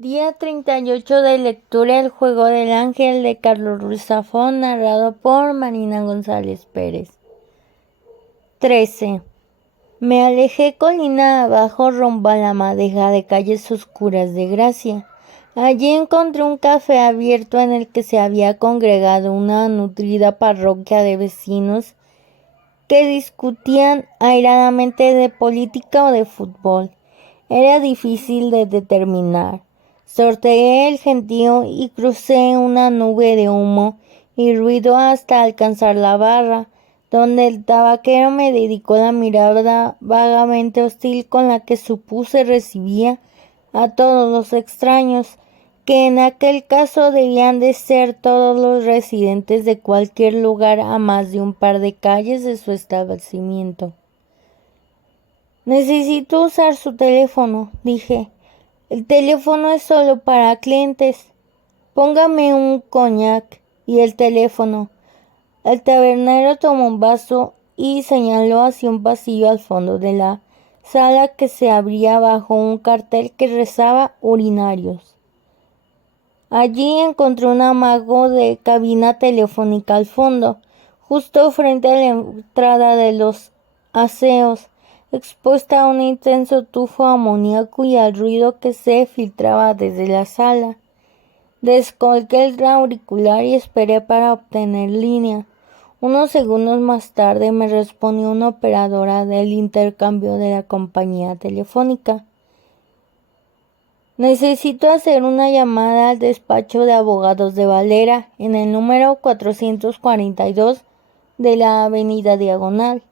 Día 38 de lectura El juego del ángel de Carlos Ruiz Zafón, narrado por Marina González Pérez. 13. Me alejé colina abajo rumbo a la madeja de calles oscuras de Gracia. Allí encontré un café abierto en el que se había congregado una nutrida parroquia de vecinos que discutían airadamente de política o de fútbol. Era difícil de determinar. Sorteé el gentío y crucé una nube de humo y ruido hasta alcanzar la barra, donde el tabaquero me dedicó la mirada vagamente hostil con la que supuse recibía a todos los extraños, que en aquel caso debían de ser todos los residentes de cualquier lugar a más de un par de calles de su establecimiento. Necesito usar su teléfono, dije. El teléfono es solo para clientes. Póngame un coñac y el teléfono. El tabernero tomó un vaso y señaló hacia un pasillo al fondo de la sala que se abría bajo un cartel que rezaba urinarios. Allí encontré un amago de cabina telefónica al fondo, justo frente a la entrada de los aseos, expuesta a un intenso tufo amoníaco y al ruido que se filtraba desde la sala. Descolgué el auricular y esperé para obtener línea. Unos segundos más tarde me respondió una operadora del intercambio de la compañía telefónica. Necesito hacer una llamada al despacho de abogados de Valera en el número 442 de la avenida Diagonal.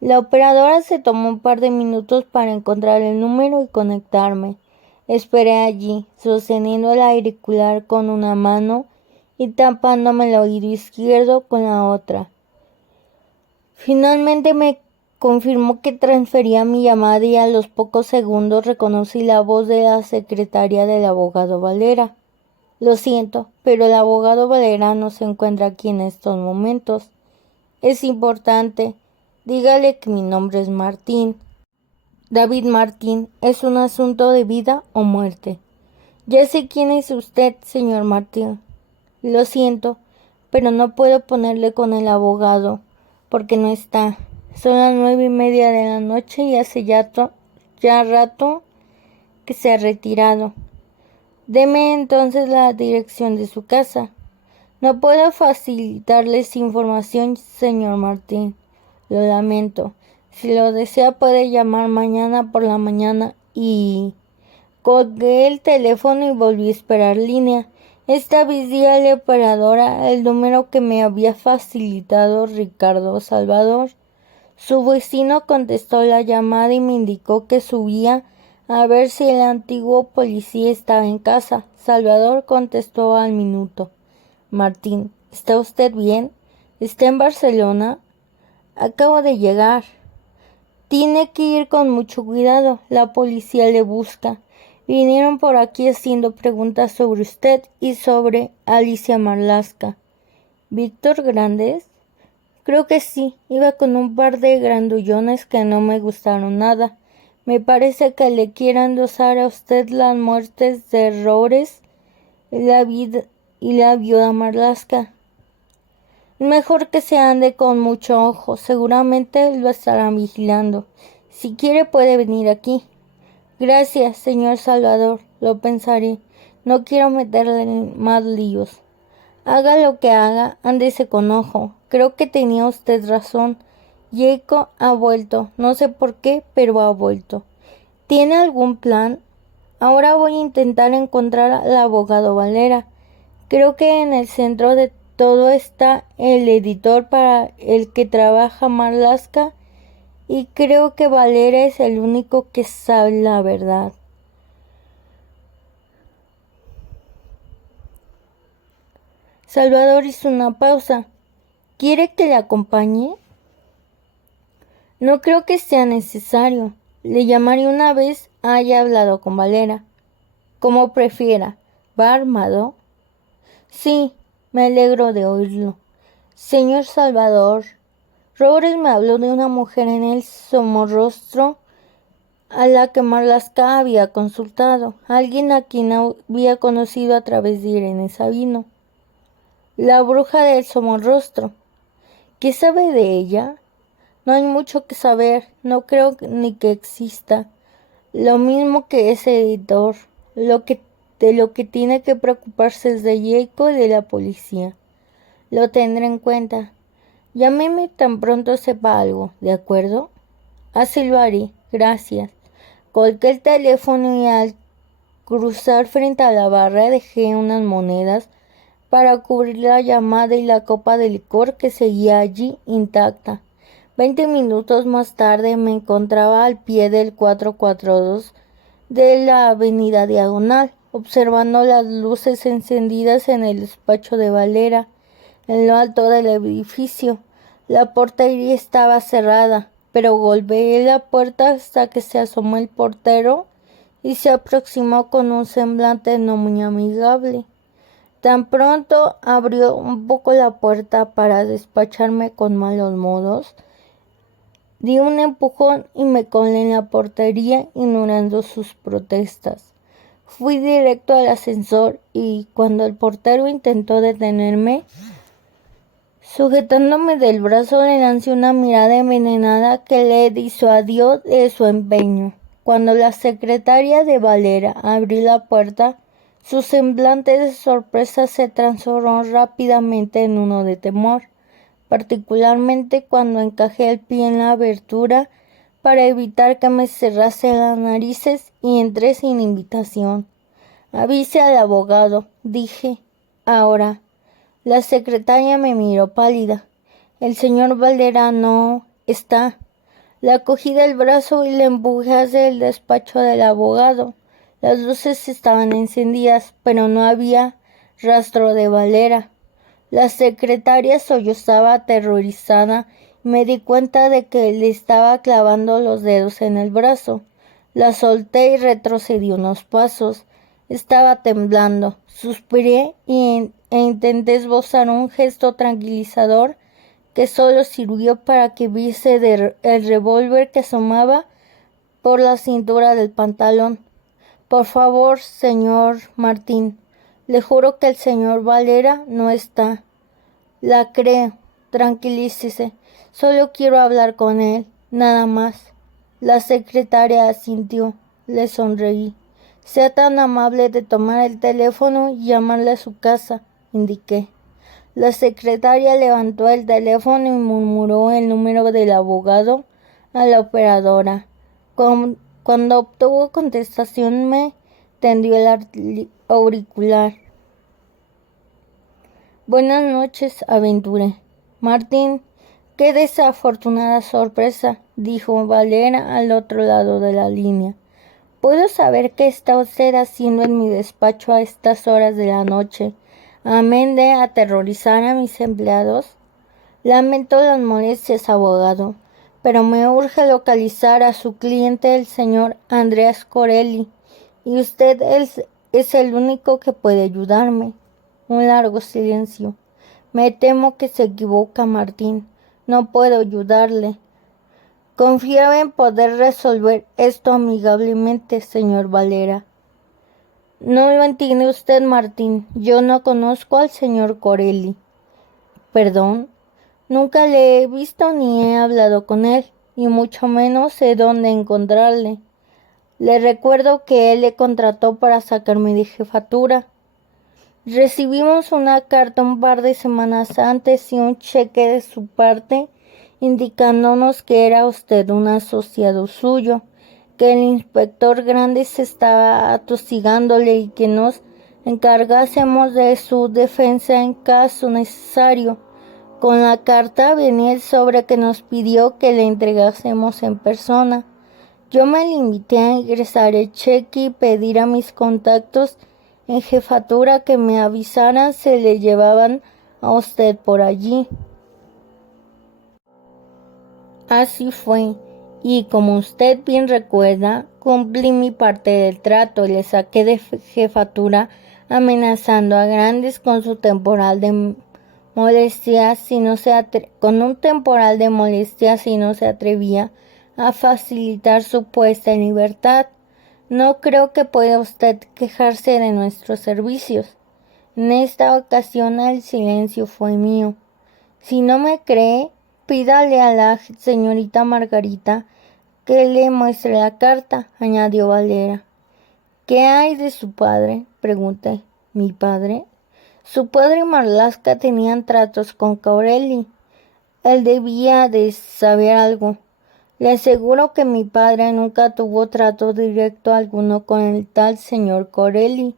La operadora se tomó un par de minutos para encontrar el número y conectarme. Esperé allí, sosteniendo el auricular con una mano y tapándome el oído izquierdo con la otra. Finalmente me confirmó que transfería mi llamada y a los pocos segundos reconocí la voz de la secretaria del abogado Valera. Lo siento, pero el abogado Valera no se encuentra aquí en estos momentos. Es importante. Dígale que mi nombre es Martín. David Martín, es un asunto de vida o muerte. Ya sé quién es usted, señor Martín. Lo siento, pero no puedo ponerle con el abogado, porque no está. Son las 9:30 de la noche y hace ya rato que se ha retirado. Deme entonces la dirección de su casa. No puedo facilitarles información, señor Martín. Lo lamento. Si lo desea puede llamar mañana por la mañana y... Colgué el teléfono y volví a esperar línea. Esta vez di a la operadora el número que me había facilitado Ricardo Salvador. Su vecino contestó la llamada y me indicó que subía a ver si el antiguo policía estaba en casa. Salvador contestó al minuto. Martín, ¿está usted bien? ¿Está en Barcelona? Acabo de llegar. Tiene que ir con mucho cuidado. La policía le busca. Vinieron por aquí haciendo preguntas sobre usted y sobre Alicia Marlaska. ¿Víctor Grandes? Creo que sí. Iba con un par de grandullones que no me gustaron nada. Me parece que le quieren endosar a usted las muertes de Rores y la viuda Marlaska. Mejor que se ande con mucho ojo. Seguramente lo estarán vigilando. Si quiere puede venir aquí. Gracias, señor Salvador. Lo pensaré. No quiero meterle en más líos. Haga lo que haga, ándese con ojo. Creo que tenía usted razón. Jacob ha vuelto. No sé por qué, pero ha vuelto. ¿Tiene algún plan? Ahora voy a intentar encontrar al abogado Valera. Creo que en el centro de todo está el editor para el que trabaja Marlaska y creo que Valera es el único que sabe la verdad. Salvador hizo una pausa. ¿Quiere que le acompañe? No creo que sea necesario. Le llamaré una vez haya hablado con Valera. Como prefiera. ¿Va armado? Sí, me alegro de oírlo. Señor Salvador, Robles me habló de una mujer en el Somorrostro a la que Marlaska había consultado, alguien a quien había conocido a través de Irene Sabino. La bruja del somorrostro. ¿Qué sabe de ella? No hay mucho que saber, no creo ni que exista. Lo mismo que ese editor. De lo que tiene que preocuparse es de Jacob y de la policía. Lo tendré en cuenta. Llámeme tan pronto sepa algo, ¿de acuerdo? Así lo haré, gracias. Colgué el teléfono y al cruzar frente a la barra dejé unas monedas para cubrir la llamada y la copa de licor que seguía allí intacta. 20 minutos más tarde me encontraba al pie del 442 de la avenida Diagonal, observando las luces encendidas en el despacho de Valera, en lo alto del edificio. La portería estaba cerrada, pero golpeé la puerta hasta que se asomó el portero y se aproximó con un semblante no muy amigable. Tan pronto abrió un poco la puerta para despacharme con malos modos, di un empujón y me colé en la portería ignorando sus protestas. Fui directo al ascensor y cuando el portero intentó detenerme, sujetándome del brazo, le lancé una mirada envenenada que le disuadió de su empeño. Cuando la secretaria de Valera abrió la puerta, su semblante de sorpresa se transformó rápidamente en uno de temor, particularmente cuando encajé el pie en la abertura para evitar que me cerrase las narices y entré sin invitación. Avise al abogado, dije. Ahora. La secretaria me miró pálida. El señor Valera no está. La cogí del brazo y la empujé hacia el despacho del abogado. Las luces estaban encendidas, pero no había rastro de Valera. La secretaria sollozaba aterrorizada y me di cuenta de que le estaba clavando los dedos en el brazo. La solté y retrocedí unos pasos. Estaba temblando. Suspiré e intenté esbozar un gesto tranquilizador que solo sirvió para que viese el revólver que asomaba por la cintura del pantalón. Por favor, señor Martín, le juro que el señor Valera no está. La creo, tranquilícese. Solo quiero hablar con él, nada más. La secretaria asintió. Le sonreí. Sea tan amable de tomar el teléfono y llamarle a su casa, indiqué. La secretaria levantó el teléfono y murmuró el número del abogado a la operadora. Cuando obtuvo contestación me tendió el auricular. Buenas noches, aventuré. Martín, qué desafortunada sorpresa, dijo Valera al otro lado de la línea. ¿Puedo saber qué está usted haciendo en mi despacho a estas horas de la noche, amén de aterrorizar a mis empleados? Lamento las molestias, abogado, pero me urge localizar a su cliente, el señor Andreas Corelli, y usted es el único que puede ayudarme. Un largo silencio. Me temo que se equivoca, Martín. No puedo ayudarle. Confiaba en poder resolver esto amigablemente, señor Valera. No lo entiende usted, Martín. Yo no conozco al señor Corelli. ¿Perdón? Nunca le he visto ni he hablado con él, y mucho menos sé dónde encontrarle. Le recuerdo que él le contrató para sacarme de jefatura. Recibimos una carta un par de semanas antes y un cheque de su parte indicándonos que era usted un asociado suyo, que el inspector Grandes estaba atosigándole y que nos encargásemos de su defensa en caso necesario. Con la carta venía el sobre que nos pidió que le entregásemos en persona. Yo me limité a ingresar el cheque y pedir a mis contactos en jefatura que me avisaran si le llevaban a usted por allí. Así fue, y como usted bien recuerda, cumplí mi parte del trato y le saqué de jefatura amenazando a Grandes con su temporal de molestias si no se atrevía a facilitar su puesta en libertad. No creo que pueda usted quejarse de nuestros servicios. En esta ocasión el silencio fue mío. Si no me cree, pídale a la señorita Margarita que le muestre la carta, añadió Valera. ¿Qué hay de su padre?, pregunté. ¿Mi padre? Su padre y Marlaska tenían tratos con Corelli. Él debía de saber algo. Le aseguro que mi padre nunca tuvo trato directo alguno con el tal señor Corelli.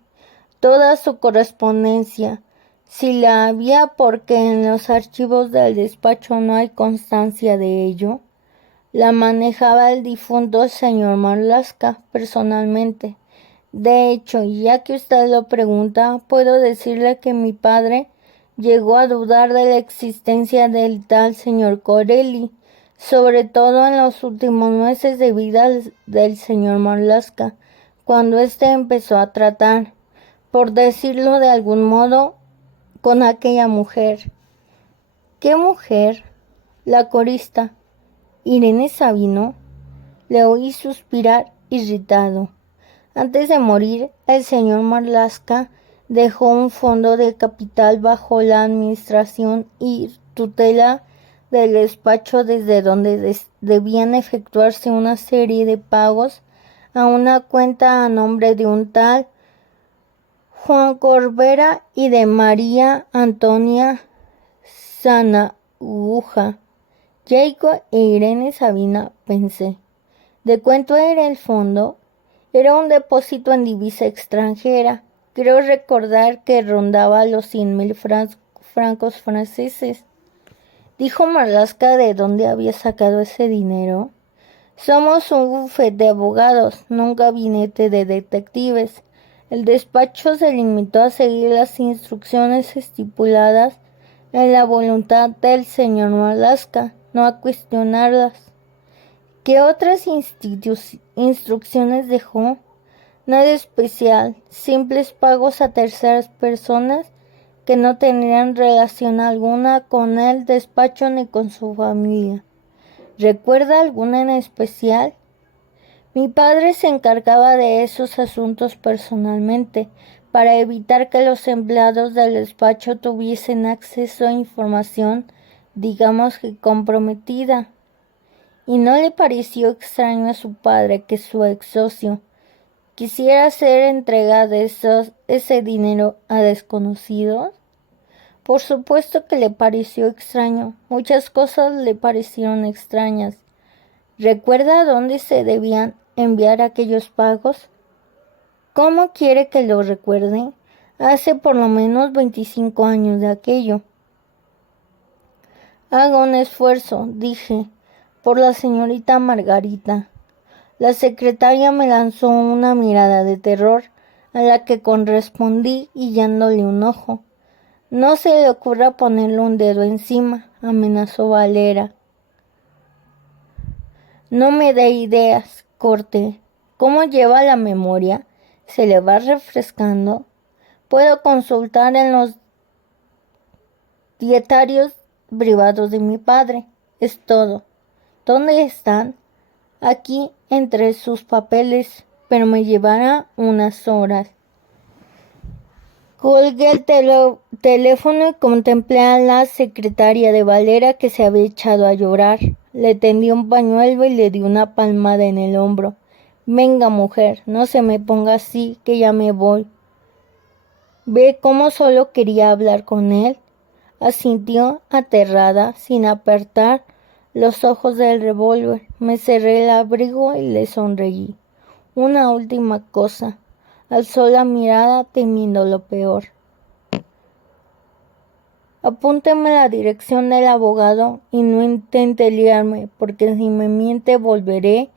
Toda su correspondencia, si la había, porque en los archivos del despacho no hay constancia de ello, la manejaba el difunto señor Marlaska personalmente. De hecho, ya que usted lo pregunta, puedo decirle que mi padre llegó a dudar de la existencia del tal señor Corelli, sobre todo en los últimos meses de vida del señor Marlaska, cuando éste empezó a tratar, por decirlo de algún modo, con aquella mujer. ¿Qué mujer? La corista. Irene Sabino. Le oí suspirar irritado. Antes de morir, el señor Marlaska dejó un fondo de capital bajo la administración y tutela del despacho, desde donde debían efectuarse una serie de pagos a una cuenta a nombre de un tal Juan Corbera y de María Antonia Sanaguja. Jacob e Irene Sabina, pensé. ¿De cuánto era el fondo? Era un depósito en divisa extranjera. Creo recordar que rondaba los 100,000 francos franceses. ¿Dijo Marlaska de dónde había sacado ese dinero? Somos un bufete de abogados, no un gabinete de detectives. El despacho se limitó a seguir las instrucciones estipuladas en la voluntad del señor Marlaska, no a cuestionarlas. ¿Qué otras instrucciones dejó? Nada especial, simples pagos a terceras personas que no tenían relación alguna con el despacho ni con su familia. ¿Recuerda alguna en especial? Mi padre se encargaba de esos asuntos personalmente, para evitar que los empleados del despacho tuviesen acceso a información, digamos que comprometida. ¿Y no le pareció extraño a su padre que su ex socio quisiera hacer entrega de ese dinero a desconocidos? Por supuesto que le pareció extraño. Muchas cosas le parecieron extrañas. ¿Recuerda a dónde se debían enviar aquellos pagos? ¿Cómo quiere que lo recuerde? Hace por lo menos 25 años de aquello. Haga un esfuerzo, dije, por la señorita Margarita. La secretaria me lanzó una mirada de terror, a la que correspondí guiándole un ojo. No se le ocurra ponerle un dedo encima, amenazó Valera. No me dé ideas, corté. ¿Cómo lleva la memoria? ¿Se le va refrescando? Puedo consultar en los dietarios privados de mi padre. Es todo. ¿Dónde están? Aquí, entre sus papeles, pero me llevará unas horas. Colgué el teléfono y contemplé a la secretaria de Valera, que se había echado a llorar. Le tendí un pañuelo y le di una palmada en el hombro. Venga, mujer, no se me ponga así, que ya me voy. ¿Ve cómo solo quería hablar con él? Asintió aterrada, sin apartar los ojos del revólver. Me cerré el abrigo y le sonreí. Una última cosa. Alzó la mirada, temiendo lo peor. Apúnteme la dirección del abogado y no intente liarme, porque si me miente volveré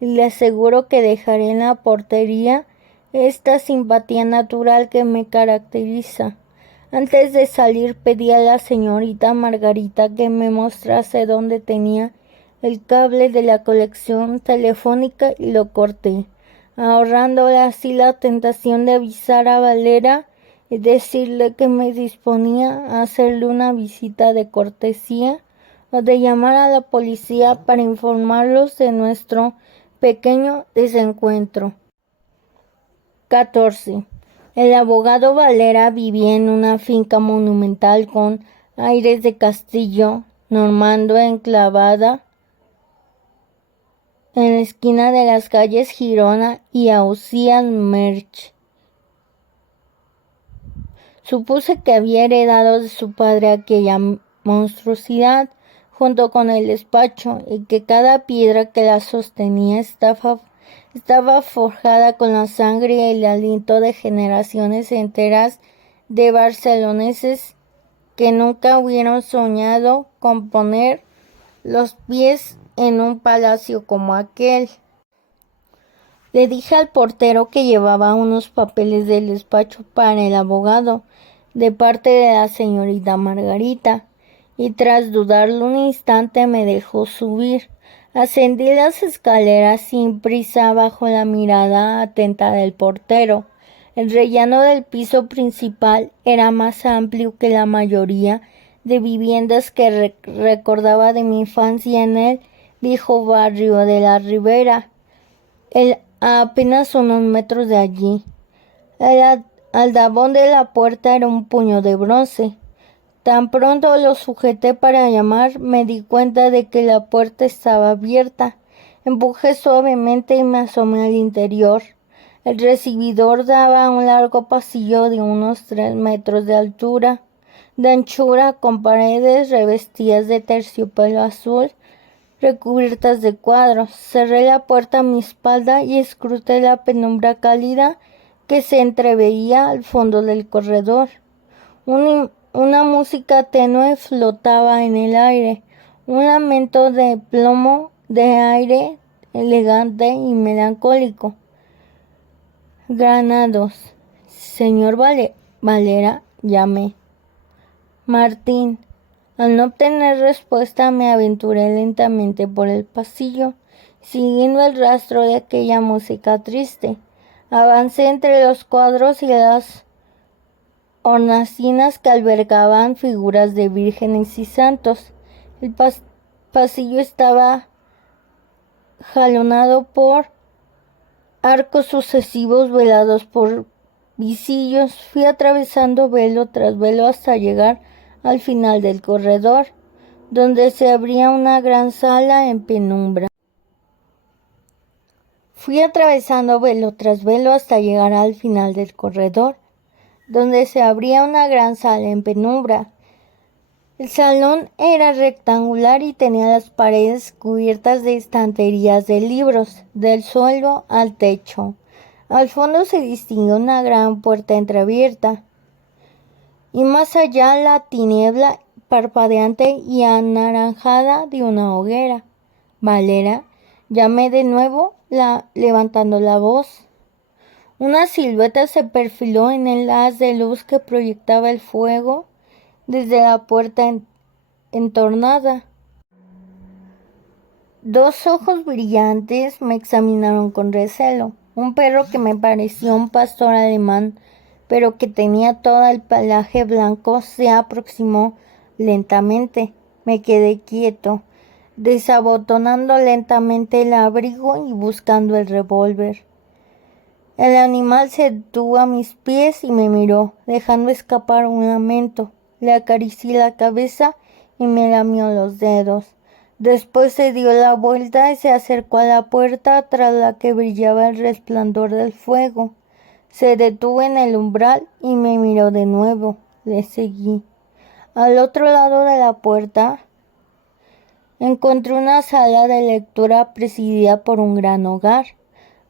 y le aseguro que dejaré en la portería esta simpatía natural que me caracteriza. Antes de salir pedí a la señorita Margarita que me mostrase dónde tenía el cable de la colección telefónica y lo corté, ahorrándole así la tentación de avisar a Valera y decirle que me disponía a hacerle una visita de cortesía o de llamar a la policía para informarlos de nuestro pequeño desencuentro. 14. El abogado Valera vivía en una finca monumental con aires de castillo normando enclavada en la esquina de las calles Girona y Aucías-Merch. Supuse que había heredado de su padre aquella monstruosidad junto con el despacho y que cada piedra que la sostenía estaba forjada con la sangre y el aliento de generaciones enteras de barceloneses que nunca hubieran soñado con poner los pies en un palacio como aquel. Le dije al portero que llevaba unos papeles del despacho para el abogado, de parte de la señorita Margarita, y tras dudarlo un instante me dejó subir. Ascendí las escaleras sin prisa bajo la mirada atenta del portero. El rellano del piso principal era más amplio que la mayoría de viviendas que recordaba de mi infancia en el viejo barrio de la Ribera, a apenas unos metros de allí. El aldabón de la puerta era un puño de bronce. Tan pronto lo sujeté para llamar, me di cuenta de que la puerta estaba abierta. Empujé suavemente y me asomé al interior. El recibidor daba a un largo pasillo de unos 3 metros de anchura, con paredes revestidas de terciopelo azul, recubiertas de cuadros. Cerré la puerta a mi espalda y escruté la penumbra cálida que se entreveía al fondo del corredor. Una música tenue flotaba en el aire, un lamento de plomo de aire elegante y melancólico. Granados. Señor Valera, llamé. Martín. Al no obtener respuesta me aventuré lentamente por el pasillo, siguiendo el rastro de aquella música triste. Avancé entre los cuadros y las hornacinas que albergaban figuras de vírgenes y santos. El pasillo estaba jalonado por arcos sucesivos velados por visillos. Fui atravesando velo tras velo hasta llegar al final del corredor, donde se abría una gran sala en penumbra. Fui atravesando velo tras velo hasta llegar al final del corredor, donde se abría una gran sala en penumbra. El salón era rectangular y tenía las paredes cubiertas de estanterías de libros, del suelo al techo. Al fondo se distinguía una gran puerta entreabierta, y más allá la tiniebla parpadeante y anaranjada de una hoguera. Valera, llamé de nuevo, levantando la voz. Una silueta se perfiló en el haz de luz que proyectaba el fuego desde la puerta entornada. 2 ojos brillantes me examinaron con recelo. Un perro que me pareció un pastor alemán, pero que tenía todo el pelaje blanco, se aproximó lentamente. Me quedé quieto, desabotonando lentamente el abrigo y buscando el revólver. El animal se detuvo a mis pies y me miró, dejando escapar un lamento. Le acaricié la cabeza y me lamió los dedos. Después se dio la vuelta y se acercó a la puerta tras la que brillaba el resplandor del fuego. Se detuvo en el umbral y me miró de nuevo. Le seguí. Al otro lado de la puerta encontré una sala de lectura presidida por un gran hogar.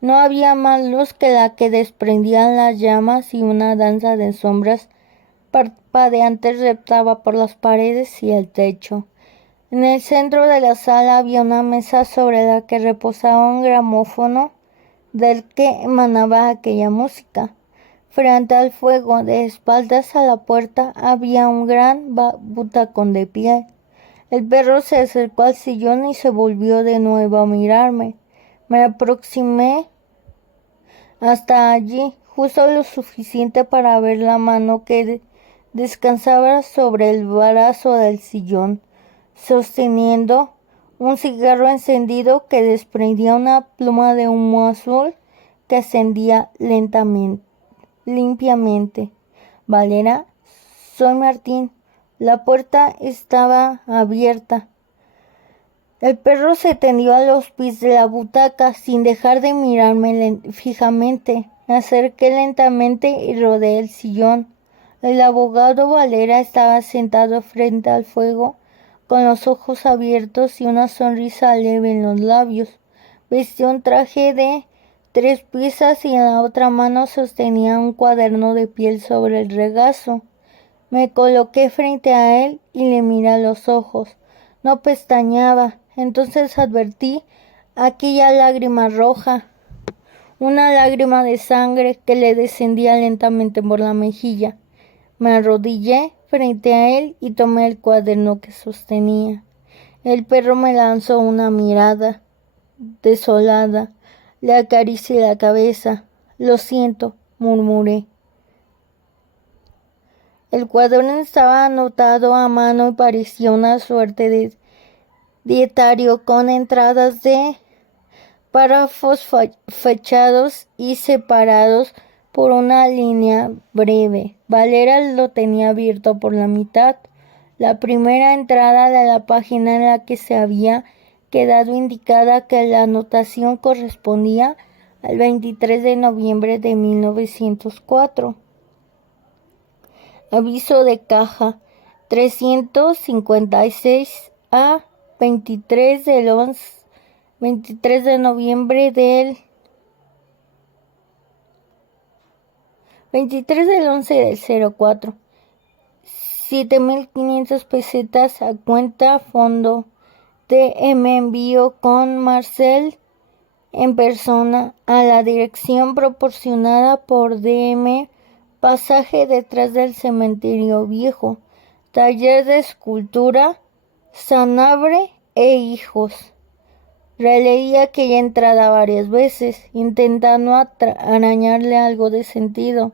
No había más luz que la que desprendían las llamas y una danza de sombras parpadeantes reptaba por las paredes y el techo. En el centro de la sala había una mesa sobre la que reposaba un gramófono del que emanaba aquella música. Frente al fuego, de espaldas a la puerta, había un gran butacón de piel. El perro se acercó al sillón y se volvió de nuevo a mirarme. Me aproximé hasta allí, justo lo suficiente para ver la mano que descansaba sobre el brazo del sillón. sosteniendo un cigarro encendido que desprendía una pluma de humo azul que ascendía limpiamente. Valera, soy Martín. La puerta estaba abierta. El perro se tendió a los pies de la butaca sin dejar de mirarme fijamente. Me acerqué lentamente y rodeé el sillón. El abogado Valera estaba sentado frente al fuego, con los ojos abiertos y una sonrisa leve en los labios. Vestía un traje de 3 piezas y en la otra mano sostenía un cuaderno de piel sobre el regazo. Me coloqué frente a él y le miré a los ojos. No pestañeaba. Entonces advertí aquella lágrima roja, una lágrima de sangre que le descendía lentamente por la mejilla. Me arrodillé frente a él y tomé el cuaderno que sostenía. El perro me lanzó una mirada desolada. Le acaricié la cabeza. Lo siento, murmuré. El cuaderno estaba anotado a mano y parecía una suerte de dietario con entradas de párrafos fechados y separados por una línea breve. Valera lo tenía abierto por la mitad. La primera entrada de la página en la que se había quedado indicada que la anotación correspondía al 23 de noviembre de 1904. Aviso de caja 356 a 23 de noviembre del 23 del 11 del 04. 7.500 pesetas a cuenta fondo DM envío con Marcel en persona a la dirección proporcionada por DM, pasaje detrás del cementerio viejo, taller de escultura, Sanabria e Hijos. Releí aquella entrada varias veces, intentando arañarle algo de sentido.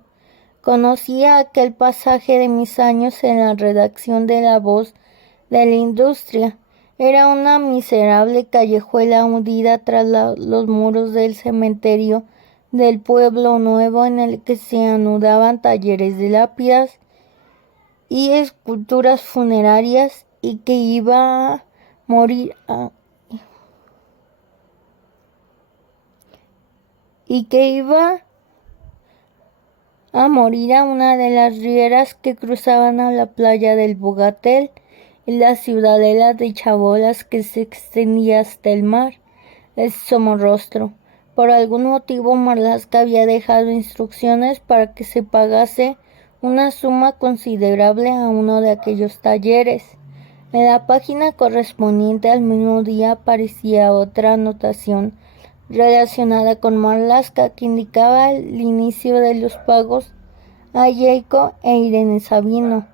Conocía aquel pasaje de mis años en la redacción de La Voz de la Industria. Era una miserable callejuela hundida tras los muros del cementerio del Pueblo Nuevo, en el que se anudaban talleres de lápidas y esculturas funerarias, y que iba a morir a una de las rieras que cruzaban a la playa del Bogatel y la ciudadela de Chabolas que se extendía hasta el mar. El Somorrostro. Por algún motivo Marlaska había dejado instrucciones para que se pagase una suma considerable a uno de aquellos talleres. En la página correspondiente al mismo día aparecía otra anotación relacionada con Marlaska que indicaba el inicio de los pagos a Jacob e Irene Sabino.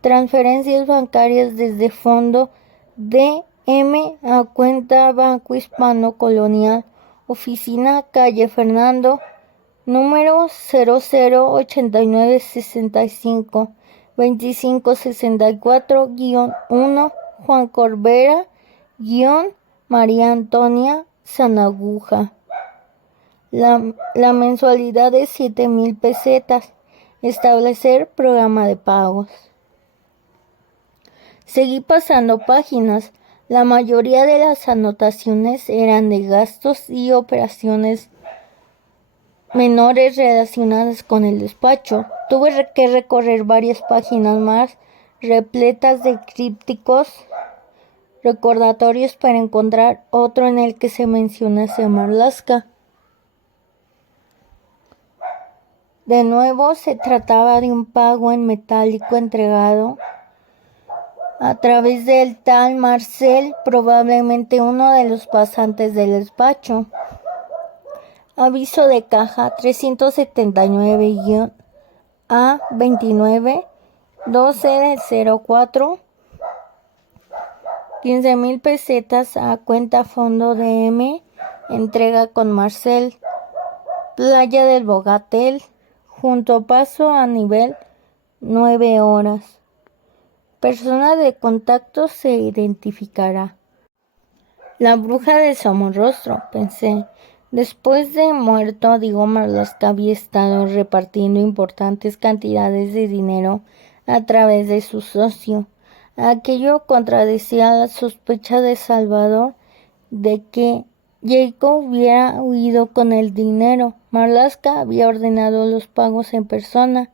Transferencias bancarias desde fondo DM a cuenta Banco Hispano Colonial, oficina calle Fernando, número 008965 2564-1, Juan Corbera, María Antonia Sanaguja. La mensualidad es 7.000 pesetas. Establecer programa de pagos. Seguí pasando páginas. La mayoría de las anotaciones eran de gastos y operaciones menores relacionadas con el despacho. Tuve que recorrer varias páginas más, repletas de crípticos recordatorios, para encontrar otro en el que se mencionase a Marlaska. De nuevo se trataba de un pago en metálico entregado a través del tal Marcel, probablemente uno de los pasantes del despacho. Aviso de caja 379 a 29 12 del 04. 15.000 pesetas a cuenta fondo DM, entrega con Marcel, playa del Bogatel, junto paso a nivel 9 horas. persona de contacto se identificará. La bruja de Somorrostro, pensé. Después de muerto, Diego Marlaska había estado repartiendo importantes cantidades de dinero a través de su socio. Aquello contradecía la sospecha de Salvador de que Jacob hubiera huido con el dinero. Marlaska había ordenado los pagos en persona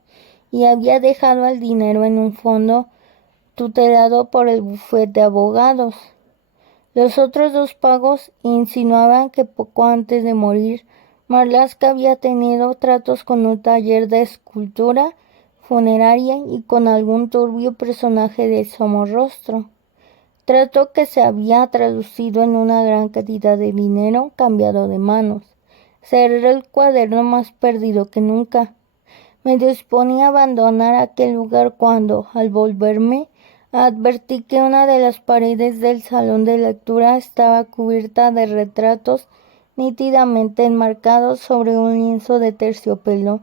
y había dejado el dinero en un fondo tutelado por el bufete de abogados. Los otros dos pagos insinuaban que poco antes de morir, Marlaska había tenido tratos con un taller de escultura funeraria y con algún turbio personaje de Somorrostro. Trato que se había traducido en una gran cantidad de dinero cambiado de manos. Cerré el cuaderno más perdido que nunca. Me disponía a abandonar aquel lugar cuando, al volverme, advertí que una de las paredes del salón de lectura estaba cubierta de retratos nítidamente enmarcados sobre un lienzo de terciopelo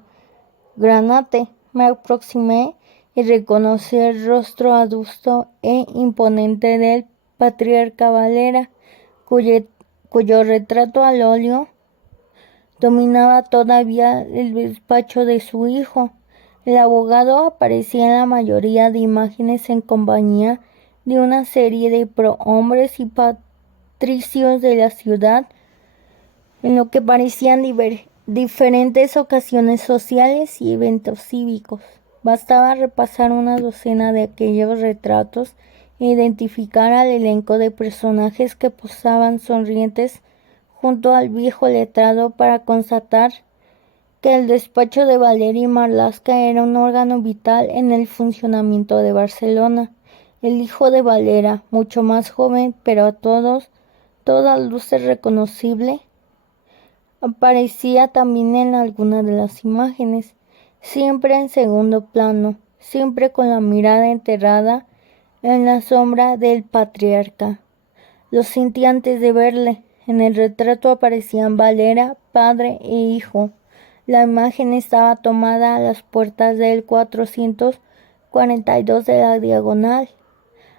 granate. Me aproximé y reconocí el rostro adusto e imponente del patriarca Valera, cuyo retrato al óleo dominaba todavía el despacho de su hijo. El abogado aparecía en la mayoría de imágenes en compañía de una serie de prohombres y patricios de la ciudad, en lo que parecían diferentes ocasiones sociales y eventos cívicos. Bastaba repasar una docena de aquellos retratos e identificar al elenco de personajes que posaban sonrientes junto al viejo letrado para constatar que el despacho de Valeria Marlaska era un órgano vital en el funcionamiento de Barcelona. El hijo de Valera, mucho más joven, pero a todas luces reconocible, aparecía también en alguna de las imágenes, siempre en segundo plano, siempre con la mirada enterrada en la sombra del patriarca. Lo sentí antes de verle. En el retrato aparecían Valera, padre e hijo. La imagen estaba tomada a las puertas del 442 de la diagonal,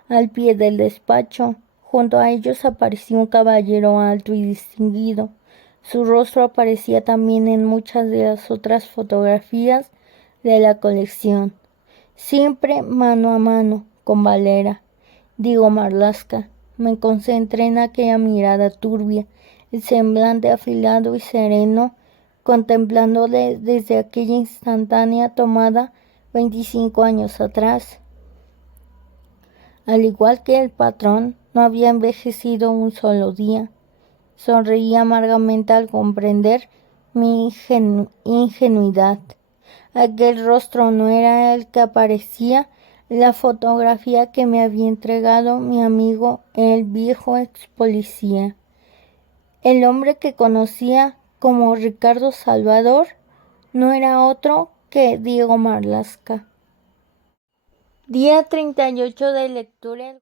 al pie del despacho. Junto a ellos apareció un caballero alto y distinguido. Su rostro aparecía también en muchas de las otras fotografías de la colección. Siempre mano a mano con Valera. Diego Marlaska. Me concentré en aquella mirada turbia, el semblante afilado y sereno, contemplándole desde aquella instantánea tomada 25 años atrás. Al igual que el patrón, no había envejecido un solo día. Sonreí amargamente al comprender mi ingenuidad. Aquel rostro no era el que aparecía en la fotografía que me había entregado mi amigo, el viejo ex policía. El hombre que conocía como Ricardo Salvador no era otro que Diego Marlaska. Día 38 de lectura.